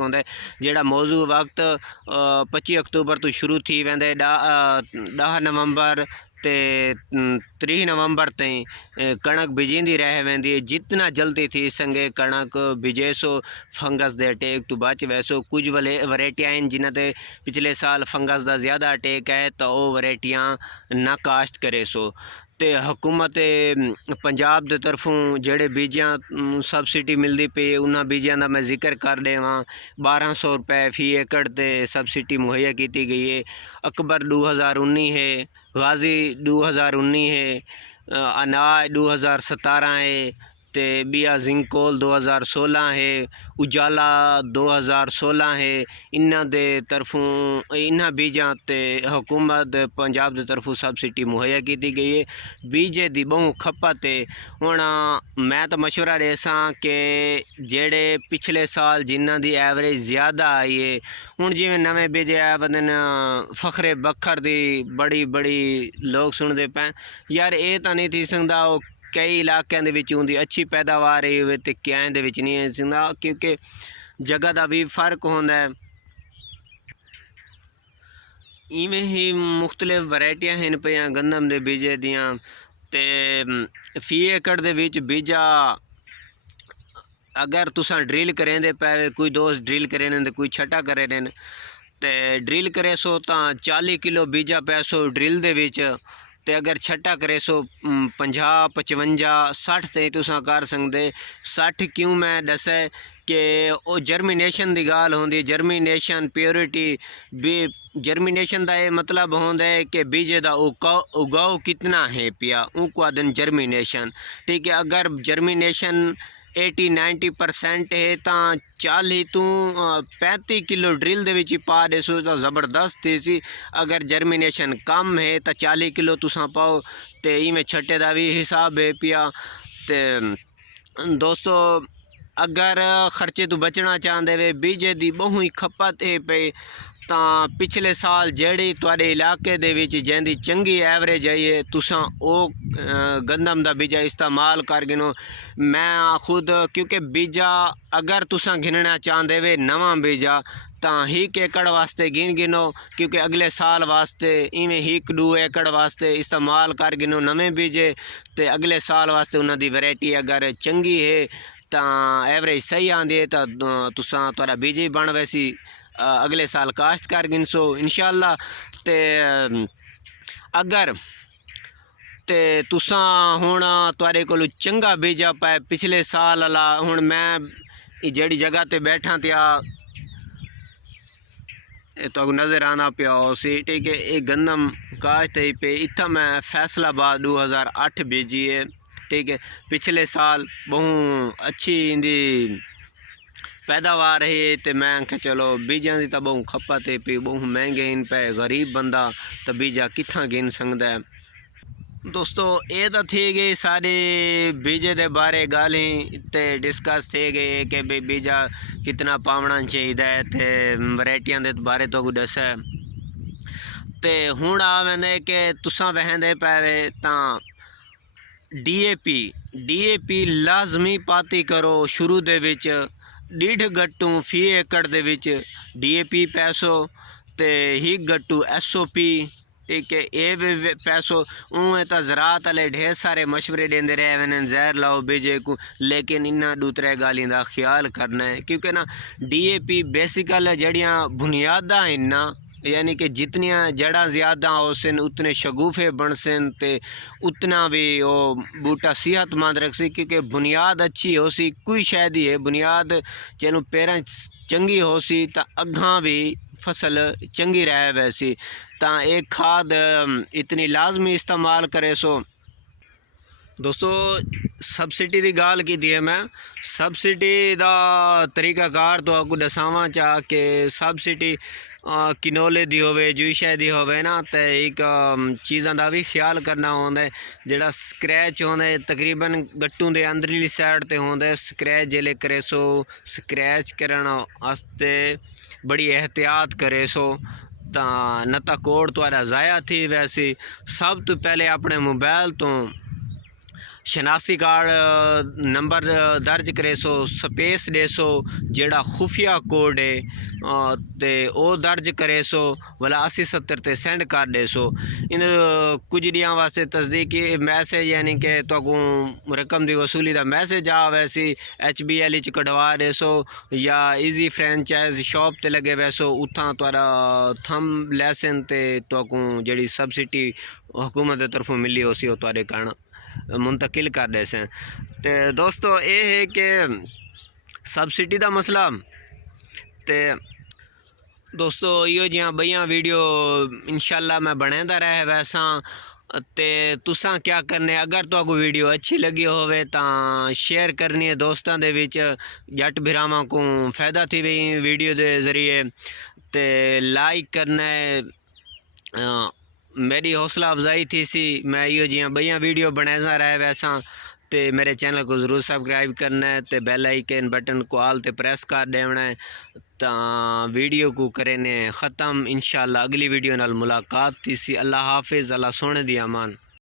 होंदा है जेड़ा मौजू वक्त 25 अक्तूबर तो शुरू थी वेंदे 10 नवंबर ते 30 नवंबर ताईं कणक बिजींदी रह वेंदी है। जितना जल्दी थी संगे कणक बिजेसो फंगस दे अटैक तो बच वैसो। कुछ वैरायटियां हैं जिन्हां ते पिछले साल फंगस का ज़्यादा अटैक है तो वह वैरायटियां ना काश्त करे सो। ते हुकूमत पंजाब दे तरफों जेड़े बीजां सबसिडी मिलती पई उन्हां बीजां का मैं जिक्र कर देवां। 1200 रुपये फी एकड़ ते सबसिडी मुहैया की गई है। अकबर 2019 है, गाजी 2019 है, अनाज 2017 है, ते बिया जिंकोल 2016 है, उजाला 2016 है। इन्हां दे तरफों इन्हां बीजां ते हुकूमत पंजाब दे तरफों सबसिडी मुहैया की गई है। बीजे दी बहु खपत है। हुण मैं तो मशवरा देसां कि जेड़े पिछले साल जिन्हां दी एवरेज ज़्यादा आई है, हुण जिवें नवे बीजे आए बंदे न फखरे बखर दी बड़ी बड़ी लोग सुनते पे यार ये तो नहीं थी सकदा कई इलाकों के उनकी अच्छी पैदावार रही हुए तो क्यां दे विच नहीं है सकदा क्योंकि जगह का भी फर्क होंदा है। इवें ही मुख्तलिफ वैरायटियां हैं पियां गंदम दे बीजे दियां ते फी एकड़ दे विच बीजा अगर तुसां ड्रिल करेंदे पे कोई दोस्त ड्रिल करे ने कोई छटा करे ने ते ड्रिल करे सो तो 40 किलो बीजा पैसो ड्रिल दे विच ते अगर छटा करे सो 50 55 60 ते तुसां कर सकदे। 60 क्यों मैं दसे कि वो जर्मीनेशन की गाल होंदी। जर्मीनेशन प्योरिटी भी जर्मीनेशन का ये मतलब होंदा है कि बीजे का उगाओ कितना है पिया उनको आदन जर्मीनेशन। ठीक है, अगर जर्मीनेशन 80-90% है तो 40 तो 35 किलो ड्रिल दे विच पा देसो तो ज़बरदस्त थी सी। अगर जर्मीनेशन कम है तो 40 किलो तुसां पाओ तो इवें छट्टे का भी हिसाब है पिया। तो दोस्तों अगर खर्चे तो बचना चाहते वे बीजे की बहु ही खपत है पे तो पिछले साल जेड़ी तुहाडे इलाके दे विच जिंदी चंगी एवरेज आई है तुसां ओ गंदम दा बीजा इस्तेमाल कर गिनो। मैं खुद क्योंकि बीजा अगर तुसां गिनना चाहते वे नवा बीजा तो 1 एकड़ वास्ते गिनो क्योंकि अगले साल वास्ते इवें 1-2 एकड़ वास्ते इस्तेमाल कर गिनो नवे बीजे ते अगले साल वास्ते उन्हां दी वैरायटी अगर चंगी है तो एवरेज सही आंदी है तो तुसां तुहाडा बीज ही बन वैसी अगले साल काश्त कर गिनसो इंशाअल्लाह। ते अगर ते तुसां हुण तुहाडे कोल चंगा बीजा पाए पिछले साल वाला हुण मैं जेड़ी जगह ते बैठा त्या तो नज़र आना पिया सी। ठीक है, ये गंदम काश्त है पे इतना मैं फैसलाबाद 2008 बीजी है। ठीक है, पिछले साल बहु अच्छी इंदी पैदावार है तो मैं आख्या चलो बीजा की तो बहु खपत है पी बहु महंगे इन पे गरीब बंदा तो बीजा कित्थां गिन सकदा है। दोस्तों ये तो थी गई सारी बीजे के बारे गल ही ते डिस्कस थे गई कि भाई बीजा कितना पावना चाहिए तो वैरायटियां के बारे तो कुछ दस है। तो हुण आ वेंदे कि तुसां वहंदे पे तो DAP लाजमी पाती करो शुरू दे विच 1.5 गट्टू फी एकड़ दे विच DAP पैसो ते 1 गट्टू SOP। ठीक है, ये भी पैसो उवें तो ज़रात वाले ढेर सारे मशवरे देंदे रहे वन जहर लाओ बीजे को लेकिन इन्हां 2-3 गालियां का ख्याल करना है क्योंकि ना DAP बेसिकल जड़ियाँ बुनियादा हैं ना यानी कि जितनियाँ जड़ा ज़्यादा हो सन उतने शगुफे बन सन ते उतना भी वो बूटा सेहतमंद रख सी क्योंकि बुनियाद अच्छी हो सी कोई शायद ही है बुनियाद चैनू पैर चंगी हो सी तो अग्घां भी फसल चंगी रहे वैसी तो एक खाद इतनी लाजमी इस्तेमाल करे सो। दोस्तों सबसिडी की गाल की है मैं सबसिडी का तरीकाकार तो आपको दसावा चाह के सबसिडी किनोले दी होवे जुईशा दी होवे ना तो एक चीज़ों का भी ख्याल करना होंदा है। जेड़ा स्क्रैच होंदा है तकरीबन गट्टू दे अंदरली साइड ते होंदा है स्क्रैच जेले करे सो स्क्रैच करन वास्ते बड़ी एहतियात करे सो तो नता कोड तुहाडा ज़ाया थी वैसी। सब तो पहले अपने मोबाइल तो शनासी कार्ड नंबर दर्ज करे सो, स्पेस दे सो जेड़ा खुफिया कोड है ते ओ दर्ज करे सो, वाला 80-70 ते सेंड कर दे सो। इन कुछ दियां वास्ते तस्दीकी मैसेज यानी कि तो रकम दी वसूली दा मैसेज आ वैसी HBL च कढ़वा दे सो, या ईजी फ्रेंचाइज शॉप ते लगे वैसो उत्थां तुहारा थम लैसन ते तो जेड़ी सब्सिडी हुकूमत की तरफों मिली उसी वो तुहारे कारण मुंतकिल कर दे सें। तो दोस्तों ये है कि सब्सिडी का मसला। तो दोस्तों यो जियां बइयां वीडियो इंशाल्लाह मैं बनांदा रहे वैसा। ते तुसां क्या करने, अगर तो को वीडियो अच्छी लगी होवे तां शेयर करनी है दोस्तों दे विच, जट भरावां को फ़ायदा थी वही वीडियो दे ज़रिए। ते लाइक करना है, मेरी हौसला अफजाई थी सी मैं यो जियां बइयां वीडियो बनाया रहे वैसा। ते मेरे चैनल को ज़रूर सब्सक्राइब करना है, ते बेल आइकन बटन को आल ते प्रेस कर देना है। तो वीडियो को करें ख़त्म, इंशाल्लाह अगली वीडियो नाल मुलाकात थी सी। अल्लाह हाफिज़, अल्लाह सोने दी अमान।